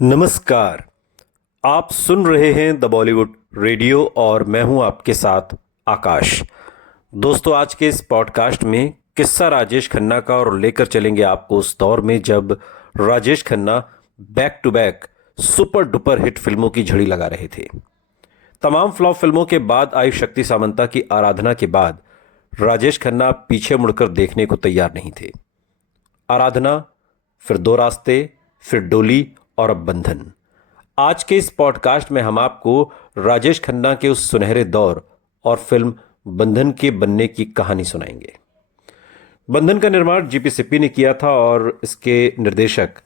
नमस्कार। आप सुन रहे हैं द बॉलीवुड रेडियो और मैं हूं आपके साथ आकाश। दोस्तों, आज के इस पॉडकास्ट में किस्सा राजेश खन्ना का और लेकर चलेंगे आपको उस दौर में जब Rajesh Khanna back to back super duper hit फिल्मों की झड़ी लगा रहे थे। तमाम फ्लॉप फिल्मों के बाद आई शक्ति सामंता की आराधना के बाद राजेश खन्ना पीछे मुड़कर देखने को तैयार नहीं थे। आराधना, फिर दो रास्ते, फिर डोली और अब बंधन। आज के इस पॉडकास्ट में हम आपको राजेश खन्ना के उस सुनहरे दौर और फिल्म बंधन के बनने की कहानी सुनाएंगे। बंधन का निर्माण जीपी सिप्पी ने किया था और इसके निर्देशक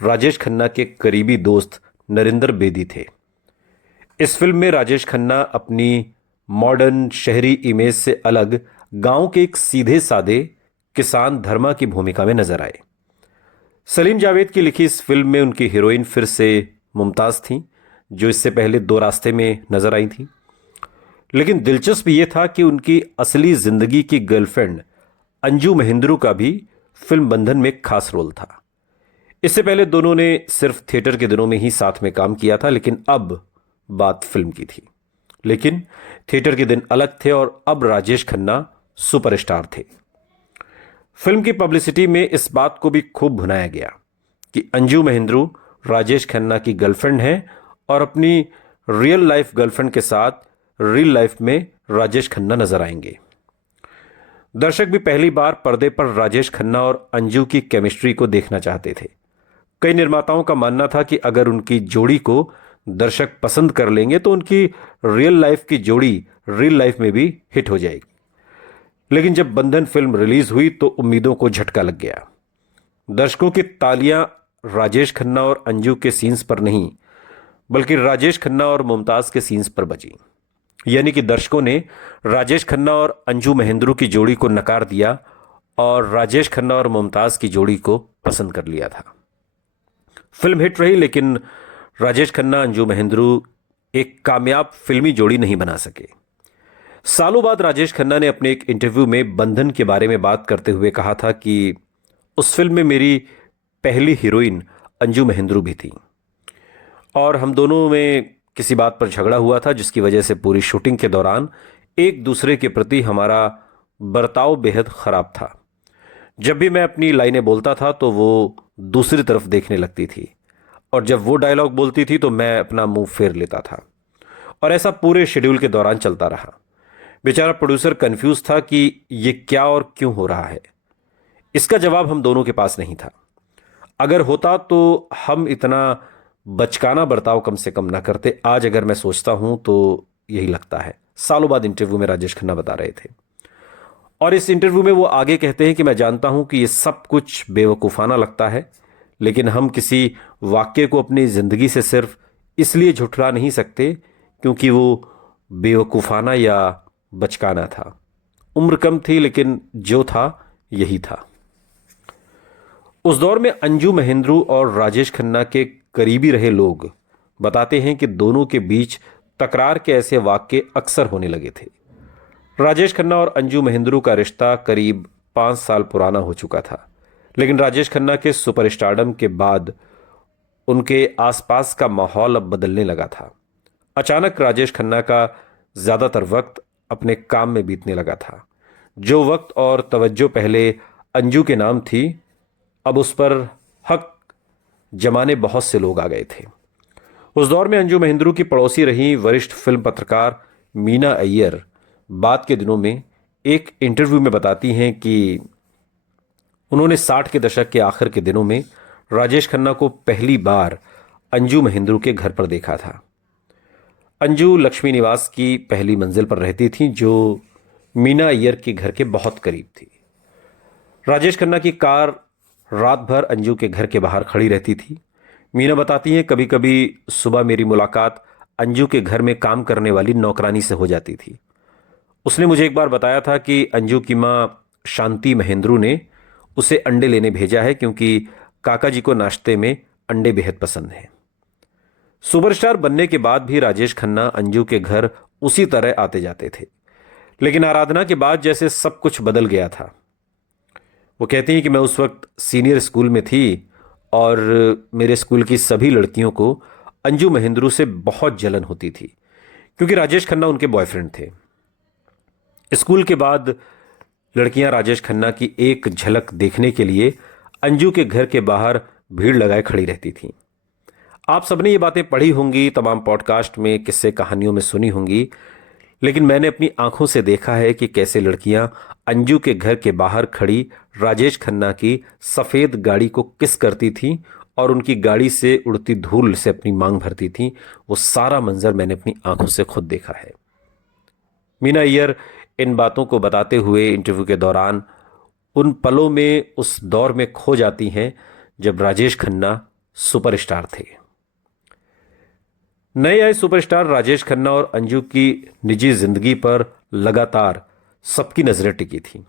राजेश खन्ना के करीबी दोस्त नरेंद्र बेदी थे। इस फिल्म में राजेश खन्ना अपनी मॉडर्न शहरी इमेज से अलग गांव के एक सीधे साधे किसान धर्मा की भूमिका में नजर आए। सलीम जावेद की लिखी इस फिल्म में उनकी हीरोइन फिर से मुमताज थीं, जो इससे पहले दो रास्ते में नजर आई थी। लेकिन दिलचस्प ये था कि उनकी असली जिंदगी की गर्लफ्रेंड अंजू महेंद्रू का भी फिल्म बंधन में खास रोल था। इससे पहले दोनों ने सिर्फ थिएटर के दिनों में ही साथ में काम किया था, लेकिन अब बात फिल्म की थी। लेकिन थिएटर के दिन अलग थे और अब राजेश खन्ना सुपरस्टार थे। फिल्म की पब्लिसिटी में इस बात को भी खूब भुनाया गया कि अंजू महेंद्रू राजेश खन्ना की गर्लफ्रेंड हैं और अपनी रियल लाइफ गर्लफ्रेंड के साथ रियल लाइफ में राजेश खन्ना नजर आएंगे। दर्शक भी पहली बार पर्दे पर राजेश खन्ना और अंजू की केमिस्ट्री को देखना चाहते थे। कई निर्माताओं का मानना था कि अगर उनकी जोड़ी को दर्शक पसंद कर लेंगे तो उनकी रियल लाइफ की जोड़ी रियल लाइफ में भी हिट हो जाएगी। लेकिन जब बंधन फिल्म रिलीज हुई तो उम्मीदों को झटका लग गया। दर्शकों की तालियां राजेश खन्ना और अंजू के सीन्स पर नहीं, बल्कि राजेश खन्ना और मुमताज के सीन्स पर बजी। यानी कि दर्शकों ने राजेश खन्ना और अंजू महेंद्रू की जोड़ी को नकार दिया और राजेश खन्ना और मुमताज की जोड़ी को पसंद कर लिया था। फिल्म हिट रही, लेकिन राजेश खन्ना अंजू महेंद्रू एक कामयाब फिल्मी जोड़ी नहीं बना सके। सालों बाद राजेश खन्ना ने अपने एक इंटरव्यू में बंधन के बारे में बात करते हुए कहा था कि उस फिल्म में मेरी पहली हीरोइन अंजू महेंद्रू भी थी और हम दोनों में किसी बात पर झगड़ा हुआ था, जिसकी वजह से पूरी शूटिंग के दौरान एक दूसरे के प्रति हमारा बर्ताव बेहद खराब था। जब भी मैं अपनी लाइनें बोलता था तो वो दूसरी तरफ देखने लगती थी और जब वो डायलॉग बोलती थी तो मैं अपना मुंह फेर लेता था और ऐसा पूरे शेड्यूल के दौरान चलता रहा। बेचारा प्रोड्यूसर कंफ्यूज था कि ये क्या और क्यों हो रहा है। इसका जवाब हम दोनों के पास नहीं था। अगर होता तो हम इतना बचकाना बर्ताव कम से कम ना करते। आज अगर मैं सोचता हूं तो यही लगता है। सालों बाद इंटरव्यू में राजेश खन्ना बता रहे थे और इस इंटरव्यू में वो आगे कहते हैं कि मैं जानता हूं कि ये सब कुछ बेवकूफाना लगता है, लेकिन हम किसी वाक्य को अपनी जिंदगी से सिर्फ इसलिए झुठला नहीं सकते क्योंकि वो बेवकूफाना या बचकाना था। उम्र कम थी, लेकिन जो था यही था। उस दौर में अंजू महेंद्रू और राजेश खन्ना के करीबी रहे लोग बताते हैं कि दोनों के बीच तकरार के ऐसे वाक्य अक्सर होने लगे थे। राजेश खन्ना और अंजू महेंद्रू का रिश्ता करीब 5 साल पुराना हो चुका था, लेकिन राजेश खन्ना के सुपरस्टारडम के बाद उनके आसपास का माहौल अब बदलने लगा था। अचानक राजेश खन्ना का ज्यादातर वक्त अपने काम में बीतने लगा था। जो वक्त और तवज्जो पहले अंजू के नाम थी, अब उस पर हक जमाने बहुत से लोग आ गए थे। उस दौर में अंजू महेंद्रू की पड़ोसी रही वरिष्ठ फिल्म पत्रकार मीना अय्यर बाद के दिनों में एक इंटरव्यू में बताती हैं कि उन्होंने 60 के दशक के आखिर के दिनों में राजेश खन्ना को पहली बार अंजू महेंद्रू के घर पर देखा था। अंजू लक्ष्मी निवास की पहली मंजिल पर रहती थी, जो मीना अय्यर के घर के बहुत करीब थी। राजेश खन्ना की कार रात भर अंजू के घर के बाहर खड़ी रहती थी। मीना बताती हैं, कभी कभी सुबह मेरी मुलाकात अंजू के घर में काम करने वाली नौकरानी से हो जाती थी। उसने मुझे एक बार बताया था कि अंजू की मां शांति महेंद्रू ने उसे अंडे लेने भेजा है क्योंकि काका जी को नाश्ते में अंडे बेहद पसंद हैं। सुपरस्टार बनने के बाद भी राजेश खन्ना अंजू के घर उसी तरह आते जाते थे, लेकिन आराधना के बाद जैसे सब कुछ बदल गया था। वो कहती हैं कि मैं उस वक्त सीनियर स्कूल में थी और मेरे स्कूल की सभी लड़कियों को अंजू महेंद्रू से बहुत जलन होती थी, क्योंकि राजेश खन्ना उनके बॉयफ्रेंड थे। स्कूल के बाद लड़कियां राजेश खन्ना की एक झलक देखने के लिए अंजू के घर के बाहर भीड़ लगाए खड़ी रहती थीं। आप सबने ये बातें पढ़ी होंगी, तमाम पॉडकास्ट में, किस्से कहानियों में सुनी होंगी, लेकिन मैंने अपनी आंखों से देखा है कि कैसे लड़कियां अंजू के घर के बाहर खड़ी राजेश खन्ना की सफेद गाड़ी को किस करती थीं और उनकी गाड़ी से उड़ती धूल से अपनी मांग भरती थीं। वो सारा मंजर मैंने अपनी आंखों से खुद देखा है। मीना अय्यर इन बातों को बताते हुए इंटरव्यू के दौरान उन पलों में, उस दौर में खो जाती हैं जब राजेश खन्ना सुपरस्टार थे। नए आए सुपरस्टार राजेश खन्ना और अंजू की निजी जिंदगी पर लगातार सबकी नजरें टिकी थीं।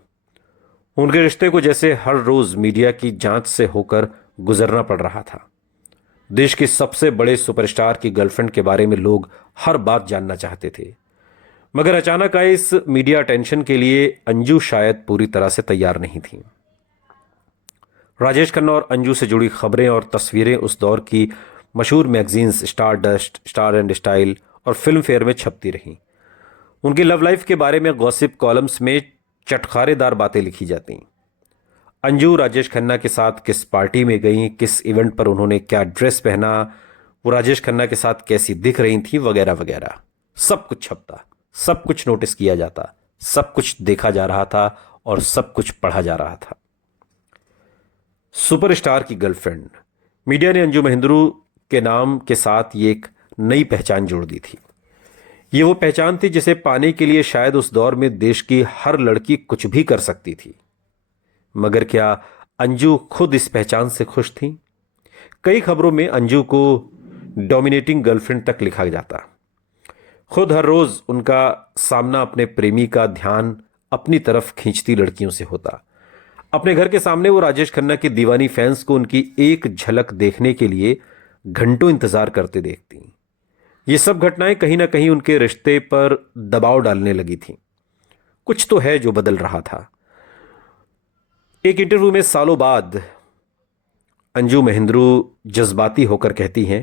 उनके रिश्ते को जैसे हर रोज मीडिया की जांच से होकर गुजरना पड़ रहा था। देश के सबसे बड़े सुपरस्टार की गर्लफ्रेंड के बारे में लोग हर बात जानना चाहते थे, मगर अचानक आए इस मीडिया अटेंशन के लिए अंजू शायद पूरी तरह से तैयार नहीं थी। राजेश खन्ना और अंजू से जुड़ी खबरें और तस्वीरें उस दौर की मशहूर magazines star dust, star and style और फिल्म फेयर में छपती रहीं। उनकी लव लाइफ के बारे में गॉसिप कॉलम्स में चटखारेदार बातें लिखी जाती। अंजू राजेश खन्ना के साथ किस पार्टी में गईं, किस इवेंट पर उन्होंने क्या ड्रेस पहना, वो राजेश खन्ना के साथ कैसी दिख रही थी, वगैरह वगैरह सब कुछ छपता, सब कुछ नोटिस किया जाता, सब कुछ देखा जा रहा था और सब कुछ पढ़ा जा रहा था। सुपरस्टार की गर्लफ्रेंड, मीडिया ने अंजू महेंद्रू के नाम के साथ ये एक नई पहचान जोड़ दी थी। ये वो पहचान थी जिसे पाने के लिए शायद उस दौर में देश की हर लड़की कुछ भी कर सकती थी। मगर क्या अंजू खुद इस पहचान से खुश थी? कई खबरों में अंजू को डोमिनेटिंग गर्लफ्रेंड तक लिखा जाता। खुद हर रोज उनका सामना अपने प्रेमी का ध्यान अपनी तरफ खींचती लड़कियों से होता। अपने घर के सामने वो राजेश खन्ना की दीवानी फैंस को उनकी एक झलक देखने के लिए घंटों इंतजार करते देखती। ये सब घटनाएं कहीं ना कहीं उनके रिश्ते पर दबाव डालने लगी थीं। कुछ तो है जो बदल रहा था। एक इंटरव्यू में सालों बाद अंजू महेंद्रू जज्बाती होकर कहती हैं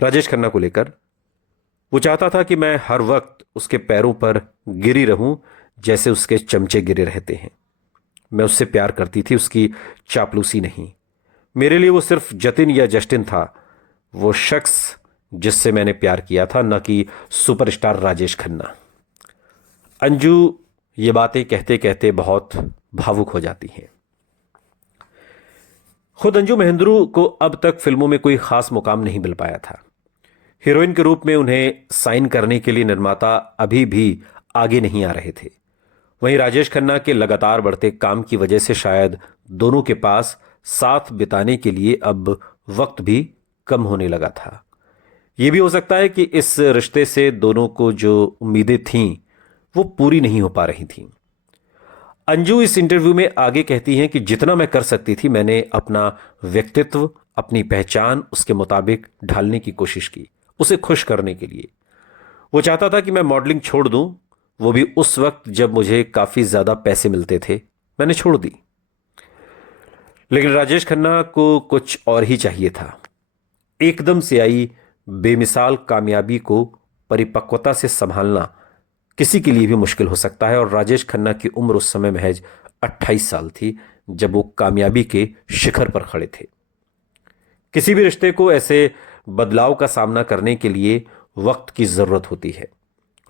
राजेश खन्ना को लेकर, वो चाहता था कि मैं हर वक्त उसके पैरों पर गिरी रहूं जैसे उसके चमचे गिरे रहते हैं। मैं उससे प्यार करती थी, उसकी चापलूसी नहीं। मेरे लिए वो सिर्फ जतिन या जस्टिन था, वो शख्स जिससे मैंने प्यार किया था, न कि सुपरस्टार राजेश खन्ना। अंजू ये बातें कहते कहते बहुत भावुक हो जाती हैं। खुद अंजू महेंद्रू को अब तक फिल्मों में कोई खास मुकाम नहीं मिल पाया था। हीरोइन के रूप में उन्हें साइन करने के लिए निर्माता अभी भी आगे नहीं आ रहे थे। वहीं राजेश खन्ना के लगातार बढ़ते काम की वजह से शायद दोनों के पास साथ बिताने के लिए अब वक्त भी कम होने लगा था। यह भी हो सकता है कि इस रिश्ते से दोनों को जो उम्मीदें थीं वो पूरी नहीं हो पा रही थीं। अंजू इस इंटरव्यू में आगे कहती हैं कि जितना मैं कर सकती थी मैंने अपना व्यक्तित्व, अपनी पहचान उसके मुताबिक ढालने की कोशिश की, उसे खुश करने के लिए। वो चाहता था कि मैं मॉडलिंग छोड़ दूं, वो भी उस वक्त जब मुझे काफी ज्यादा पैसे मिलते थे। मैंने छोड़ दी। लेकिन राजेश खन्ना को कुछ और ही चाहिए था। एकदम से आई बेमिसाल कामयाबी को परिपक्वता से संभालना किसी के लिए भी मुश्किल हो सकता है, और राजेश खन्ना की उम्र उस समय महज 28 साल थी जब वो कामयाबी के शिखर पर खड़े थे। किसी भी रिश्ते को ऐसे बदलाव का सामना करने के लिए वक्त की जरूरत होती है।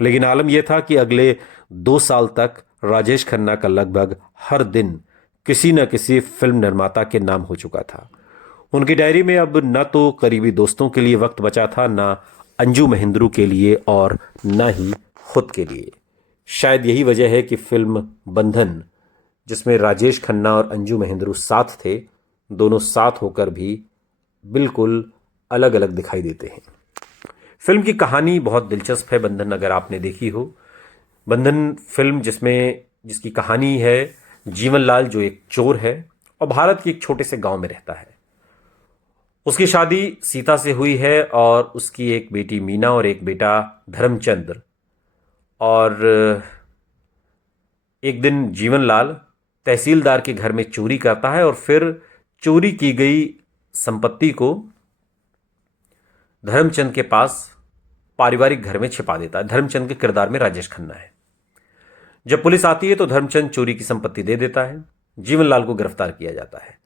लेकिन आलम यह था कि अगले 2 साल तक राजेश खन्ना का लगभग हर दिन किसी न किसी फिल्म निर्माता के नाम हो चुका था। उनकी डायरी में अब न तो करीबी दोस्तों के लिए वक्त बचा था, न अंजू महेंद्रू के लिए और न ही खुद के लिए। शायद यही वजह है कि फिल्म बंधन, जिसमें राजेश खन्ना और अंजू महेंद्रू साथ थे, दोनों साथ होकर भी बिल्कुल अलग अलग दिखाई देते हैं। फिल्म की कहानी बहुत दिलचस्प है। बंधन अगर आपने देखी हो, बंधन फिल्म जिसकी कहानी है जीवनलाल, जो एक चोर है और भारत के एक छोटे से गांव में रहता है। उसकी शादी सीता से हुई है और उसकी एक बेटी मीना और एक बेटा धर्मचंद्र। और एक दिन जीवनलाल तहसीलदार के घर में चोरी करता है और फिर चोरी की गई संपत्ति को धर्मचंद के पास पारिवारिक घर में छिपा देता है। धर्मचंद के किरदार में राजेश खन्ना है। जब पुलिस आती है तो धर्मचंद चोरी की संपत्ति दे देता है। जीवनलाल को गिरफ्तार किया जाता है,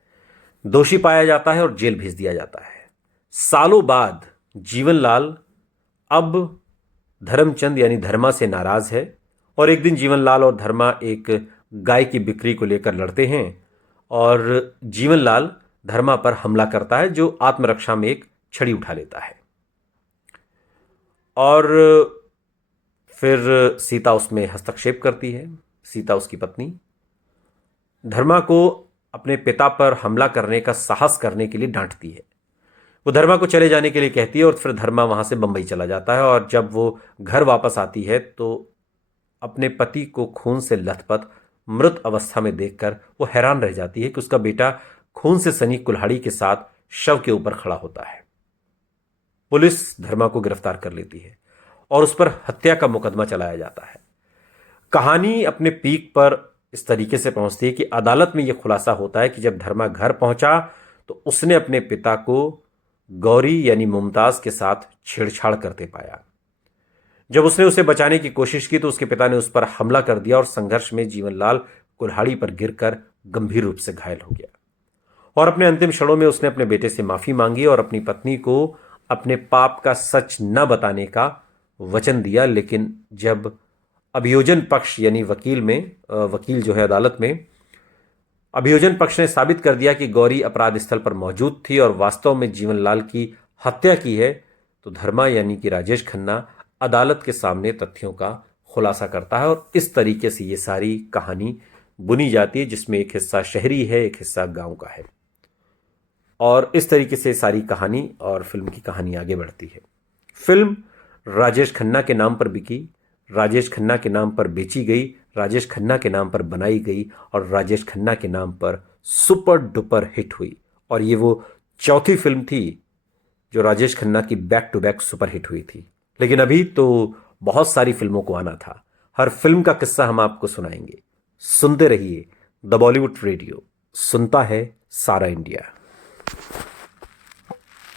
दोषी पाया जाता है और जेल भेज दिया जाता है। सालों बाद जीवनलाल अब धर्मचंद यानी धर्मा से नाराज है और एक दिन जीवनलाल और धर्मा एक गाय की बिक्री को लेकर लड़ते हैं और जीवनलाल धर्मा पर हमला करता है, जो आत्मरक्षा में एक छड़ी उठा लेता है और फिर सीता उसमें हस्तक्षेप करती है। सीता उसकी पत्नी धर्मा को अपने पिता पर हमला करने का साहस करने के लिए डांटती है। वो धर्मा को चले जाने के लिए कहती है और फिर धर्मा वहां से बंबई चला जाता है और जब वो घर वापस आती है तो अपने पति को खून से लथपथ मृत अवस्था में देखकर वो हैरान रह जाती है कि उसका बेटा खून से सनी कुल्हाड़ी के साथ शव के ऊपर खड़ा होता है। पुलिस धर्मा को गिरफ्तार कर लेती है और उस पर हत्या का मुकदमा चलाया जाता है। कहानी अपने पीक पर इस तरीके से पहुंचती है कि अदालत में यह खुलासा होता है कि जब धर्मा घर पहुंचा तो उसने अपने पिता को गौरी यानी मुमताज के साथ छेड़छाड़ करते पाया। जब उसने उसे बचाने की कोशिश की तो उसके पिता ने उस पर हमला कर दिया और संघर्ष में जीवनलाल कुल्हाड़ी पर गिरकर गंभीर रूप से घायल हो गया और अपने अंतिम क्षणों में उसने अपने बेटे से माफी मांगी और अपनी पत्नी को अपने पाप का सच न बताने का वचन दिया। लेकिन जब अभियोजन पक्ष यानी वकील जो है अदालत में, अभियोजन पक्ष ने साबित कर दिया कि गौरी अपराध स्थल पर मौजूद थी और वास्तव में जीवनलाल की हत्या की है, तो धर्मा यानी कि राजेश खन्ना अदालत के सामने तथ्यों का खुलासा करता है और इस तरीके से ये सारी कहानी बुनी जाती है, जिसमें एक हिस्सा शहरी है, एक हिस्सा गांव का है और इस तरीके से सारी कहानी और फिल्म की कहानी आगे बढ़ती है। फिल्म राजेश खन्ना के नाम पर बिकी, राजेश खन्ना के नाम पर बेची गई, राजेश खन्ना के नाम पर बनाई गई और राजेश खन्ना के नाम पर सुपर डुपर हिट हुई और ये वो चौथी फिल्म थी जो राजेश खन्ना की back to back super hit हुई थी। लेकिन अभी तो बहुत सारी फिल्मों को आना था। हर फिल्म का किस्सा हम आपको सुनाएंगे। सुनते रहिए द बॉलीवुड रेडियो, सुनता है सारा इंडिया।